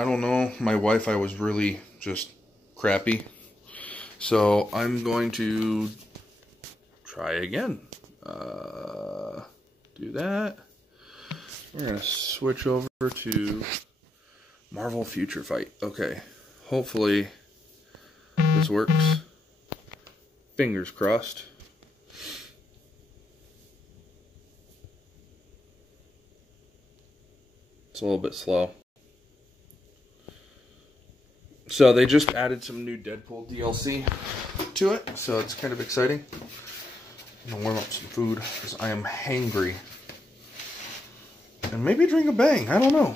I don't know. My Wi-Fi was really just crappy. So I'm going to try again. Do that. We're going to switch over to Marvel Future Fight. Okay. Hopefully this works. Fingers crossed. It's a little bit slow. So they just added some new Deadpool DLC to it, so it's kind of exciting. I'm gonna warm up some food because I am hangry. And maybe drink a Bang, I don't know.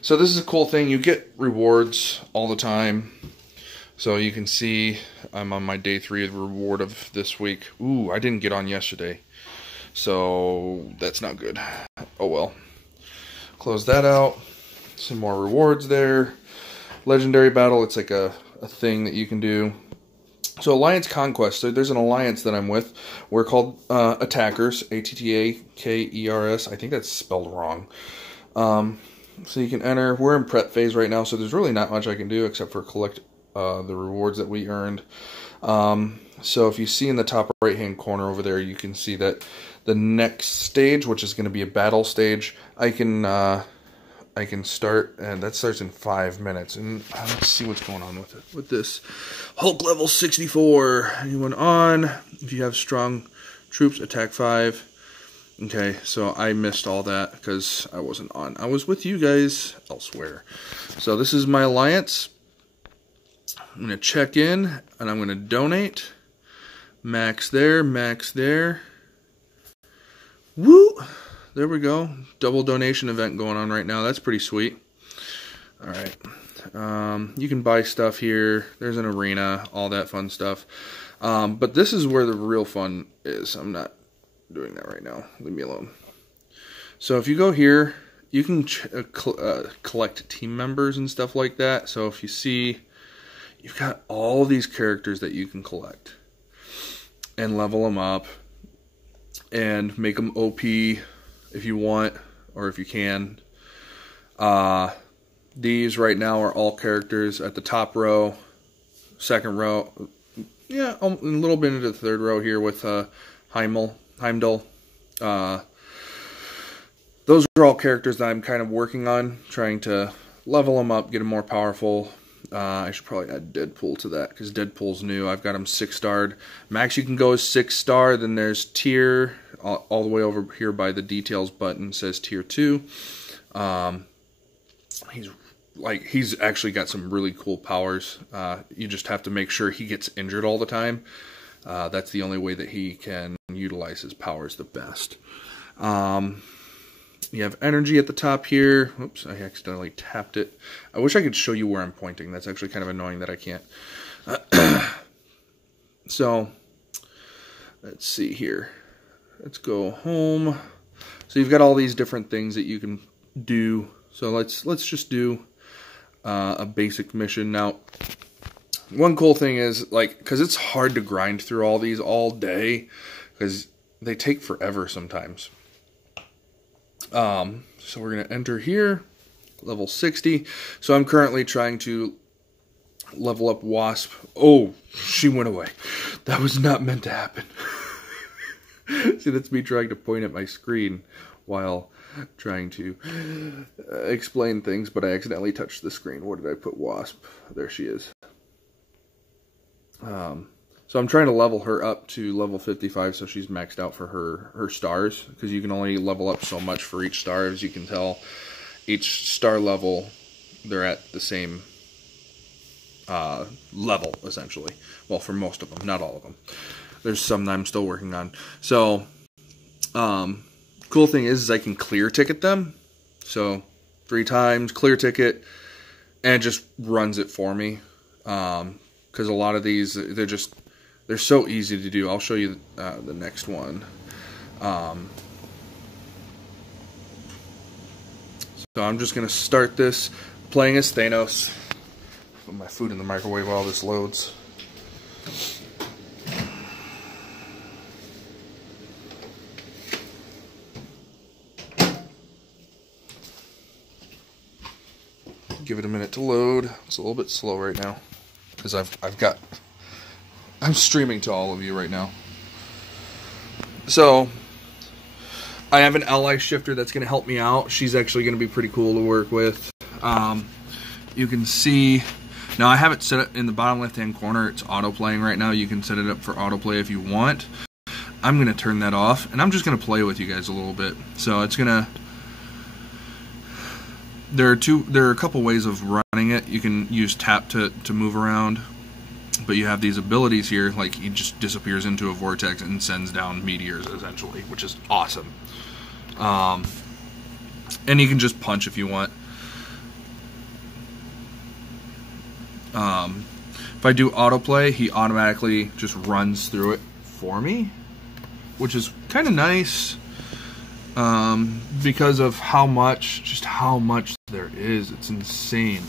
So this is a cool thing, you get rewards all the time. So you can see I'm on my day 3 of the reward of this week. Ooh, I didn't get on yesterday. So that's not good. Oh well. Close that out. Some more rewards there. Legendary battle, it's like a thing that you can do. So Alliance Conquest, so there's an alliance that I'm with. We're called Attackers, A-T-T-A-K-E-R-S. I think that's spelled wrong. So you can enter. We're in prep phase right now, so there's really not much I can do except for collect the rewards that we earned. So if you see in the top right hand corner over there, you can see that the next stage, which is going to be a battle stage, I can start, and that starts in 5 minutes. And let's see what's going on with it. With this Hulk level 64, anyone on? If you have strong troops, attack 5. Okay, so I missed all that because I wasn't on. I was with you guys elsewhere. So this is my alliance. I'm going to check in, and I'm going to donate. Max there, max there. Woo! There we go. Double donation event going on right now. That's pretty sweet. Alright. You can buy stuff here. There's an arena, all that fun stuff. But this is where the real fun is. I'm not doing that right now. Leave me alone. So if you go here, you can collect team members and stuff like that. So if you see, you've got all these characters that you can collect and level them up and make them OP if you want, or if you can. These right now are all characters at the top row, second row, yeah, a little bit into the third row here with Heimdall. Those are all characters that I'm kind of working on, trying to level them up, get them more powerful. I should probably add Deadpool to that, because Deadpool's new. I've got him 6-starred. Max, you can go as 6-star, then there's tier, all the way over here by the details button says tier 2. He's actually got some really cool powers. You just have to make sure he gets injured all the time. That's the only way that he can utilize his powers the best. You have energy at the top here. Oops, I accidentally tapped it. I wish I could show you where I'm pointing. That's actually kind of annoying that I can't. So, let's see here. Let's go home. So you've got all these different things that you can do. So let's just do a basic mission. Now, one cool thing is, because it's hard to grind through all these all day, because they take forever sometimes. So we're going to enter here, level 60. So I'm currently trying to level up Wasp. Oh, she went away. That was not meant to happen. See, that's me trying to point at my screen while trying to explain things, but I accidentally touched the screen. Where did I put Wasp? There she is. So I'm trying to level her up to level 55 so she's maxed out for her stars, because you can only level up so much for each star. As you can tell, each star level, they're at the same level, essentially. Well, for most of them, not all of them. There's some that I'm still working on. So, cool thing is I can clear ticket them. So, 3 times, clear ticket, and it just runs it for me. Because a lot of these, they're so easy to do. I'll show you the next one. So I'm just going to start this playing as Thanos. Put my food in the microwave while this loads. give it a minute to load. It's a little bit slow right now because I'm streaming to all of you right now. So I have an LI shifter that's going to help me out. She's actually going to be pretty cool to work with. You can see now I have it set up in the bottom left hand corner. It's auto playing right now. You can set it up for autoplay if you want. I'm going to turn that off, and I'm just going to play with you guys a little bit. So it's going to... There are a couple ways of running it. You can use tap to move around, but you have these abilities here, like he just disappears into a vortex and sends down meteors, essentially, which is awesome. And you can just punch if you want. If I do autoplay, he automatically just runs through it for me, which is kind of nice. Because of how much there is. It's insane.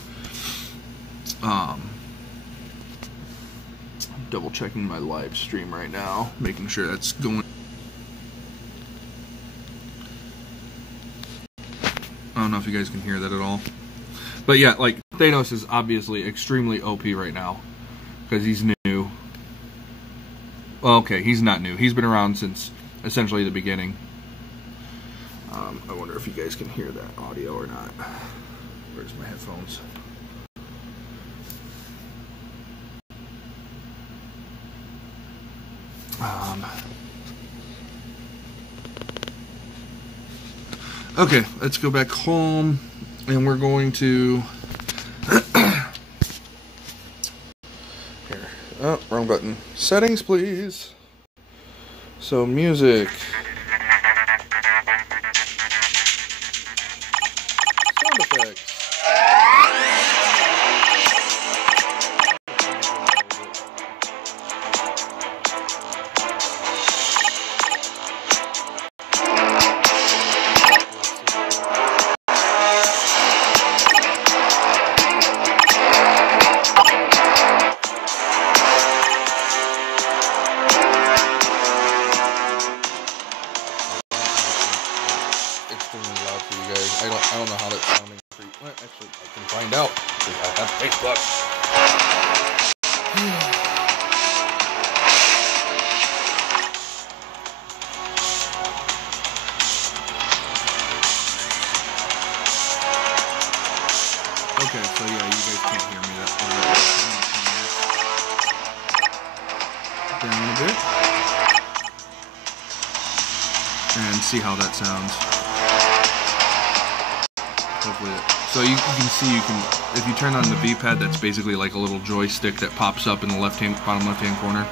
Double checking my live stream right now, making sure that's going. I don't know if you guys can hear that at all. But yeah, like, Thanos is obviously extremely OP right now, because he's new. Well, okay, he's not new. He's been around since essentially the beginning. I wonder if you guys can hear that audio or not. Where's my headphones? Okay, let's go back home, and we're going to... Here. Oh, wrong button. Settings, please. So, music... I don't know how that's sounding for you. Well, actually, I can find out because I have Facebook. Okay, so yeah, you guys can't hear me that far. Down a bit. And see how that sounds. Hopefully so you can see, if you turn on the V-pad, that's basically like a little joystick that pops up in the bottom left-hand corner.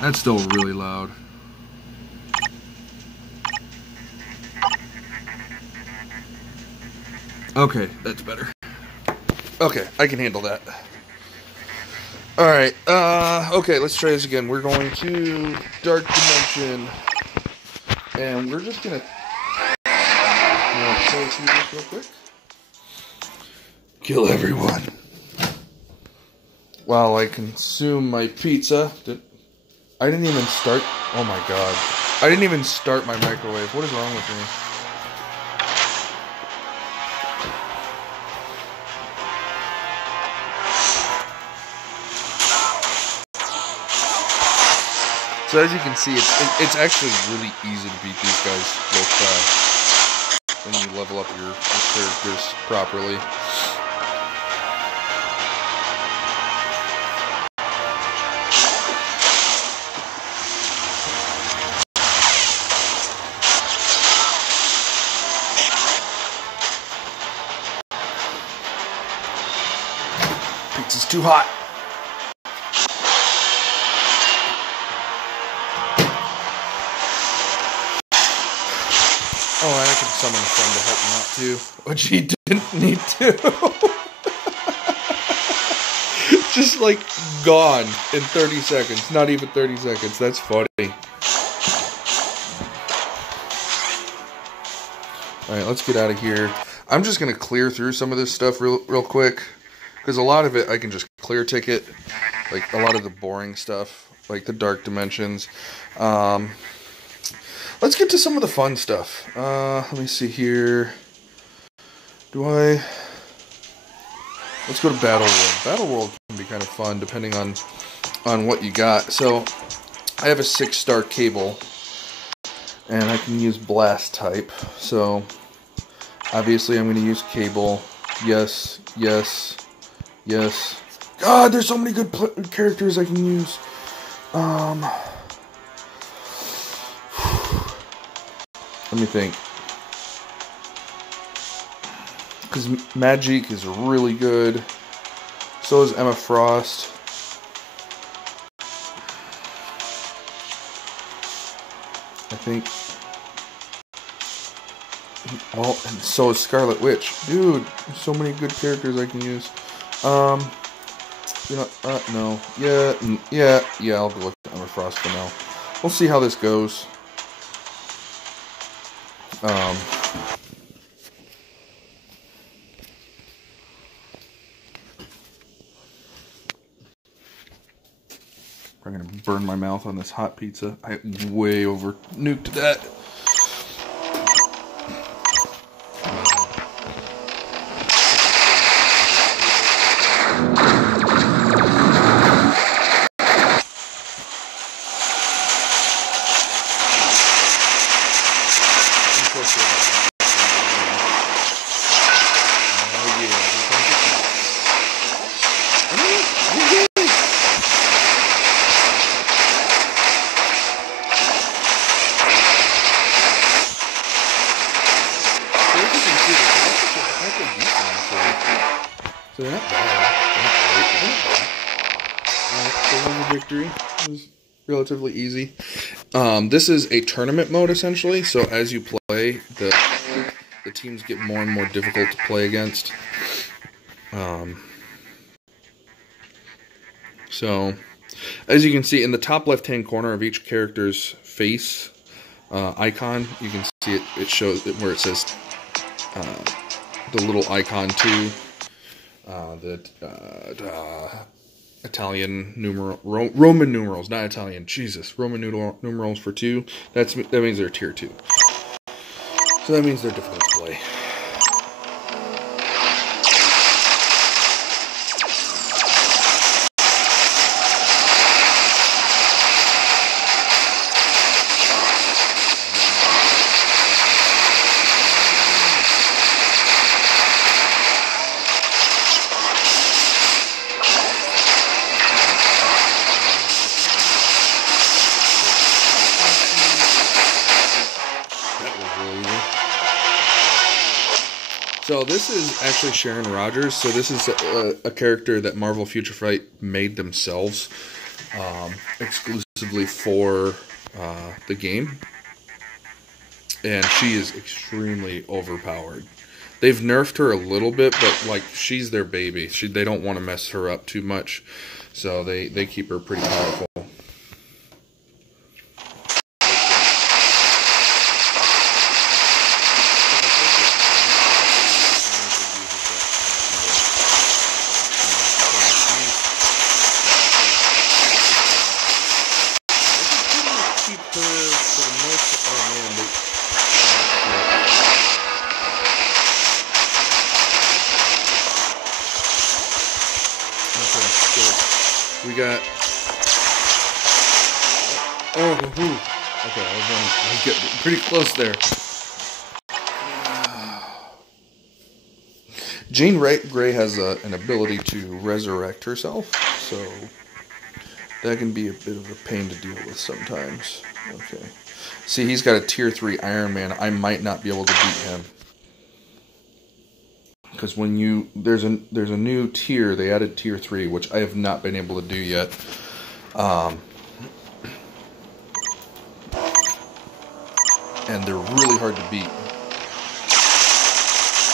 That's still really loud. Okay, that's better. Okay, I can handle that. Alright, okay, let's try this again. We're going to Dark Dimension. And we're just gonna close through this real quick. Kill everyone while I consume my pizza. I didn't even start. Oh my god! I didn't even start my microwave. What is wrong with me? So as you can see, it's actually really easy to beat these guys with when you level up your characters properly. Pizza's too hot. Oh, and I can summon a friend to help me out too, which he didn't need to. Just like gone in 30 seconds. Not even 30 seconds. That's funny. Alright, let's get out of here. I'm just going to clear through some of this stuff real quick. Because a lot of it I can just clear ticket. Like a lot of the boring stuff. Like the Dark Dimensions. let's get to some of the fun stuff. Let me see here. Let's go to Battle World. Battle World can be kind of fun depending on what you got. So I have a 6-star cable, and I can use blast type. So obviously I'm going to use cable. Yes, yes, yes. God, there's so many good characters I can use. Let me think. Because Magic is really good. So is Emma Frost. I think. Well, and so is Scarlet Witch. Dude, there's so many good characters I can use. You know, no. Yeah, I'll go with Emma Frost for now. We'll see how this goes. I'm gonna burn my mouth on this hot pizza. I way over nuked that. So they're not bad. They're not great. Victory. It was relatively easy. This is a tournament mode essentially. So as you play, the teams get more and more difficult to play against. So as you can see in the top left-hand corner of each character's face icon, you can see it. It shows it where it says the little icon 2. The Italian numeral, Roman numerals, not Italian. Jesus, Roman numerals for 2. That means they're tier 2. So that means they're difficult to play. So this is actually Sharon Rogers. So this is a character that Marvel Future Fight made themselves exclusively for the game. And she is extremely overpowered. They've nerfed her a little bit, but like she's their baby. They don't want to mess her up too much. So they keep her pretty powerful. We got. Okay, I was getting pretty close there. Jean Grey has an ability to resurrect herself, so that can be a bit of a pain to deal with sometimes. Okay. See, he's got a tier 3 Iron Man. I might not be able to beat him. Because when there's a new tier, they added tier 3, which I have not been able to do yet. And they're really hard to beat,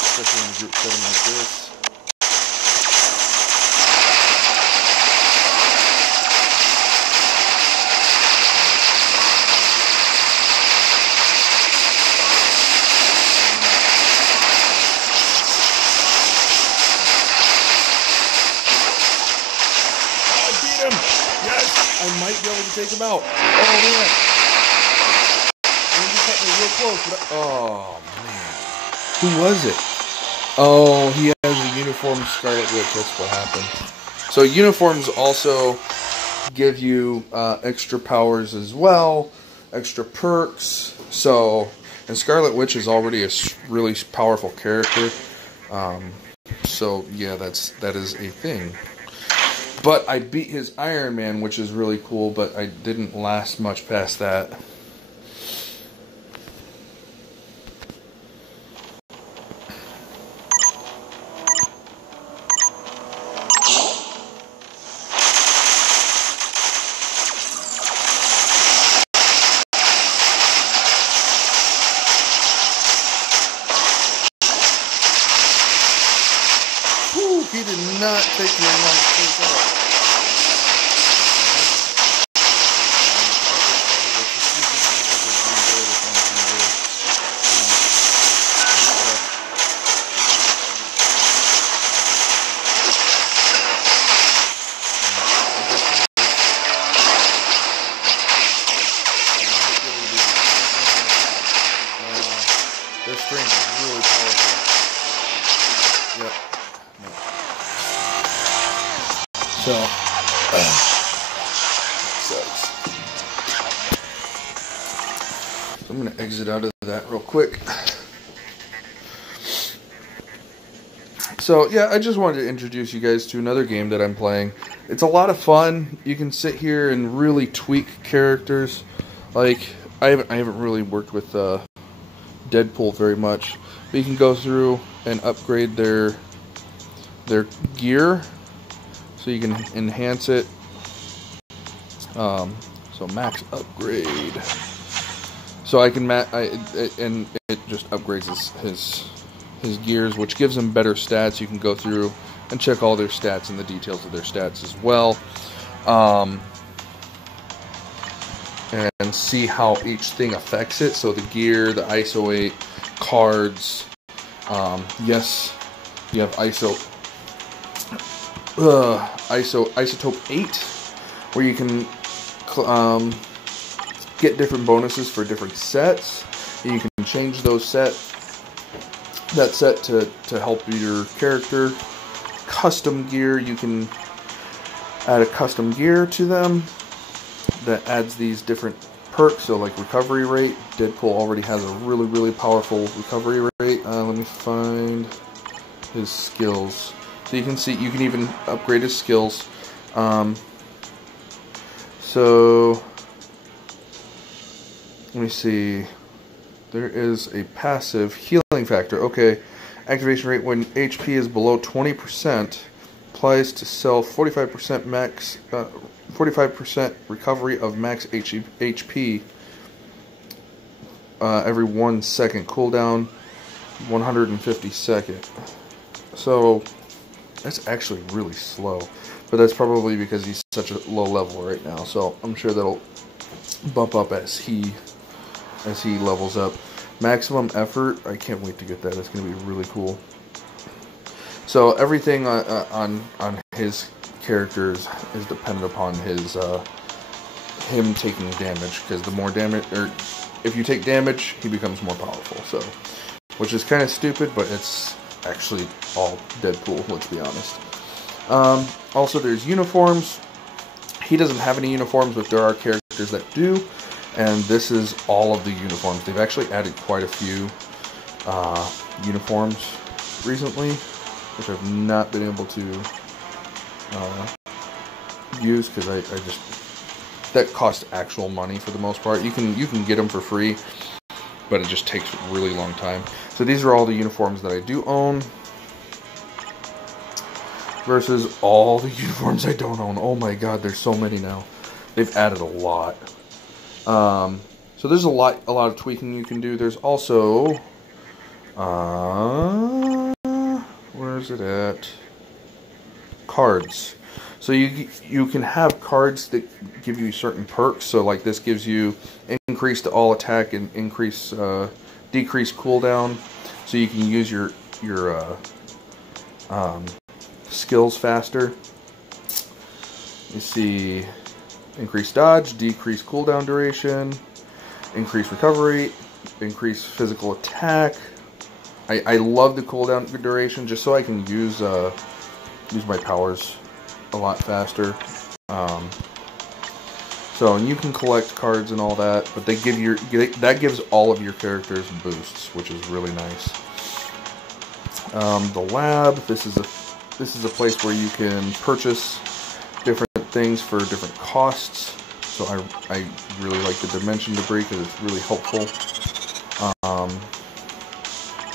especially in a group setting like this. I might be able to take him out. Oh man. close. But oh, man. Who was it? Oh, he has a uniform Scarlet Witch. That's what happened. So uniforms also give you extra powers as well, extra perks. So, and Scarlet Witch is already a really powerful character. So yeah, that is a thing. But I beat his Iron Man, which is really cool, but I didn't last much past that. Whew, he did not take very long to take out. Their string is really powerful. Yep. So I'm going to exit out of that real quick. So yeah, I just wanted to introduce you guys to another game that I'm playing. It's a lot of fun. You can sit here and really tweak characters. Like I haven't really worked with Deadpool very much, but you can go through and upgrade their gear, so you can enhance it. So max upgrade. So I can and it just upgrades his gears, which gives him better stats. You can go through and check all their stats and the details of their stats as well. And see how each thing affects it. So the gear, the ISO 8, cards. Yes, you have isotope 8, where you can get different bonuses for different sets. And you can change that set to help your character. Custom gear, you can add a custom gear to them that adds these different perks. So like recovery rate, Deadpool already has a really, really powerful recovery rate. Let me find his skills. So you can see, you can even upgrade his skills. So let me see. There is a passive healing factor. Okay, activation rate when HP is below 20%. Applies to self 45% max, 45% recovery of max HP every 1 second. Cooldown 150 second. So that's actually really slow, but that's probably because he's such a low level right now. So I'm sure that'll bump up as he levels up. Maximum effort. I can't wait to get that. It's going to be really cool. So everything on his characters is dependent upon him taking damage, because the more damage, or if you take damage, he becomes more powerful. So, which is kind of stupid, but it's actually all Deadpool. Let's be honest. Also, there's uniforms. He doesn't have any uniforms, but there are characters that do, and this is all of the uniforms. They've actually added quite a few uniforms recently, which I've not been able to use because I just, that costs actual money for the most part. You can get them for free, but it just takes a really long time. So these are all the uniforms that I do own versus all the uniforms I don't own. Oh my god, there's so many now. They've added a lot. So there's a lot of tweaking you can do. There's also where is it at? Cards. So you can have cards that give you certain perks. So like this gives you increase to all attack and decrease cooldown. So you can use your skills faster. You see, increase dodge, decrease cooldown duration, increase recovery, increase physical attack. I love the cooldown duration just so I can use my powers a lot faster. So and you can collect cards and all that, but that gives all of your characters boosts, which is really nice. The lab. This is a place where you can purchase different things for different costs. So I really like the dimension debris because it's really helpful.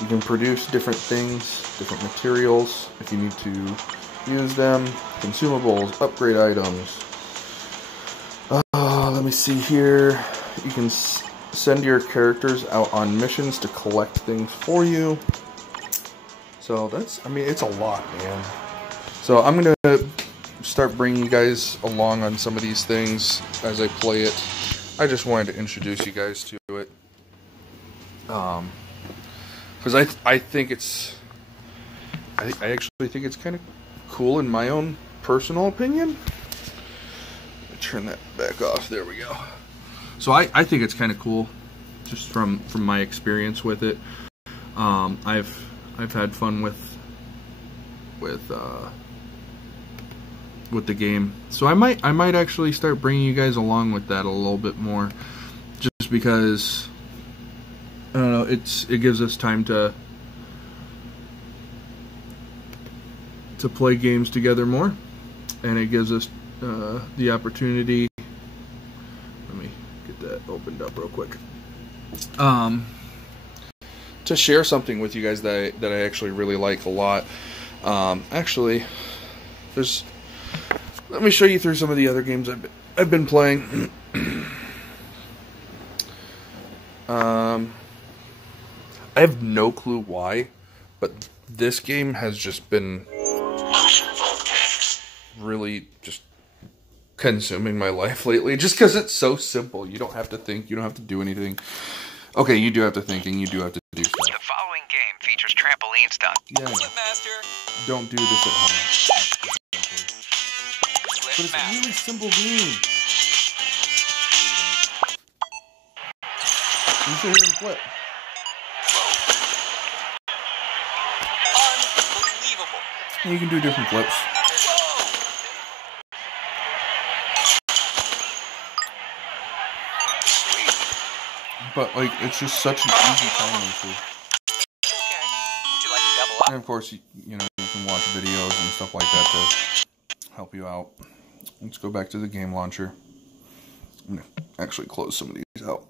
You can produce different things, different materials if you need to use them. Consumables, upgrade items. Let me see here. You can send your characters out on missions to collect things for you. So I mean, it's a lot, man. So I'm going to start bringing you guys along on some of these things as I play it. I just wanted to introduce you guys to it. Because I think I actually think it's kind of cool in my own personal opinion. Turn that back off. There we go. So I think it's kind of cool, just from my experience with it. I've had fun with the game, so I might actually start bringing you guys along with that a little bit more, just because I don't know. It gives us time to play games together more, and it gives us the opportunity. Let me get that opened up real quick. To share something with you guys that I actually really like a lot. Actually, let me show you through some of the other games I've been playing. I have no clue why, but this game has just been really just consuming my life lately, just because it's so simple. You don't have to think, you don't have to do anything. Okay, you do have to think, and you do have to do stuff. The following game features trampoline stunt. Yeah, don't do this at home. But it's a really simple game. You sit here and flip. Unbelievable. You can do different flips. But like, it's just such an easy time waster. Okay. Would you like to double up? And of course, you know, you can watch videos and stuff like that to help you out. Let's go back to the game launcher. I'm gonna actually close some of these out,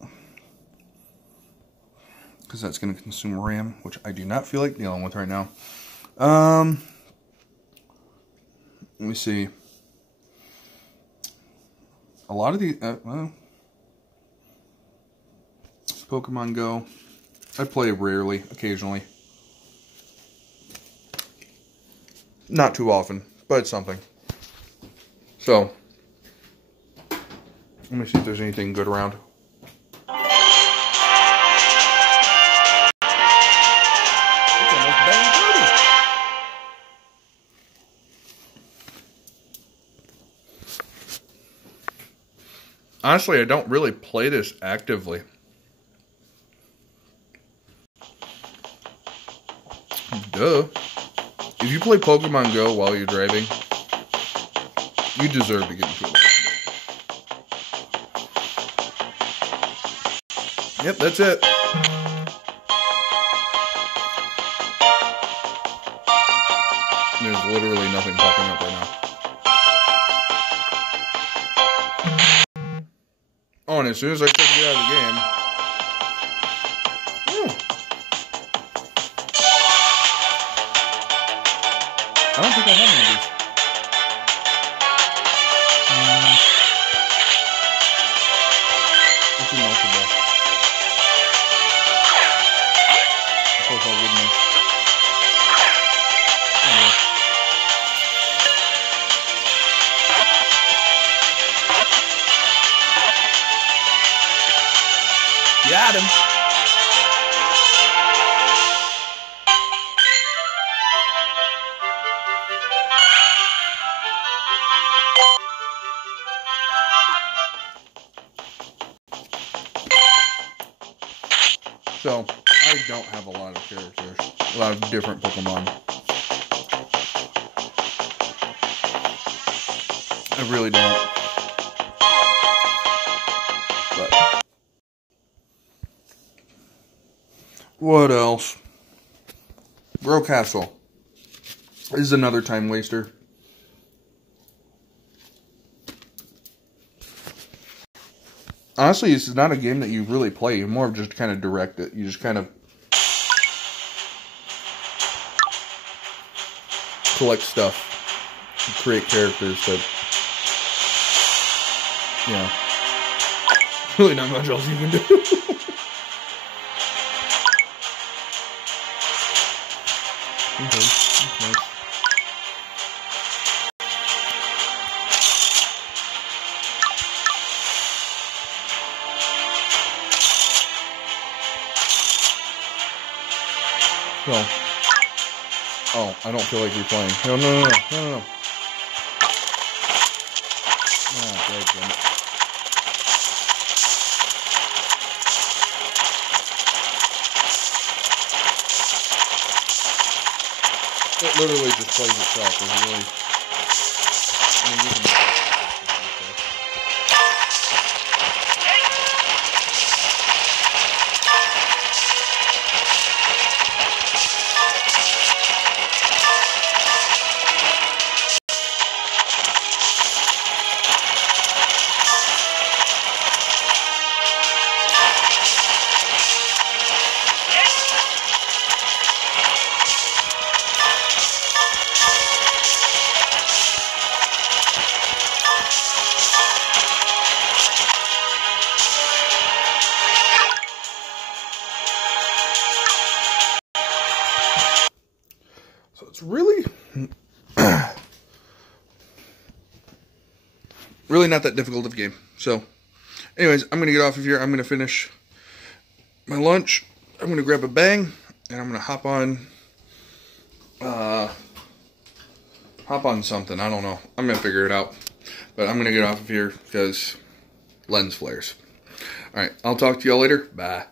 because that's going to consume RAM, which I do not feel like dealing with right now. Let me see. A lot of these, Pokemon Go, I play rarely, occasionally. Not too often, but it's something. So, let me see if there's anything good around. Honestly, I don't really play this actively. Duh. If you play Pokemon Go while you're driving, you deserve to get into an accident. Yep, that's it. There's literally nothing popping up right now. Oh, and as soon as I start to get out of the game, I don't think I have any of these. It's remarkable. Of course I wouldn't have. Anyway. Got him. So, I don't have a lot of characters. A lot of different Pokemon. I really don't. But what else? Grow Castle. This is another time waster. Honestly, this is not a game that you really play. You more of just kind of direct it. You just kind of collect stuff. You create characters that, you know, really not much else you can do. Okay, that's nice. No. Oh, I don't feel like you're playing. No. Oh, God. It literally just plays itself. There's really... I mean, you can... So it's really... really not that difficult of a game. So, anyways, I'm going to get off of here. I'm going to finish my lunch. I'm going to grab a bang, and I'm going to hop on something. I don't know. I'm going to figure it out. But I'm going to get off of here because lens flares. Alright, I'll talk to y'all later. Bye.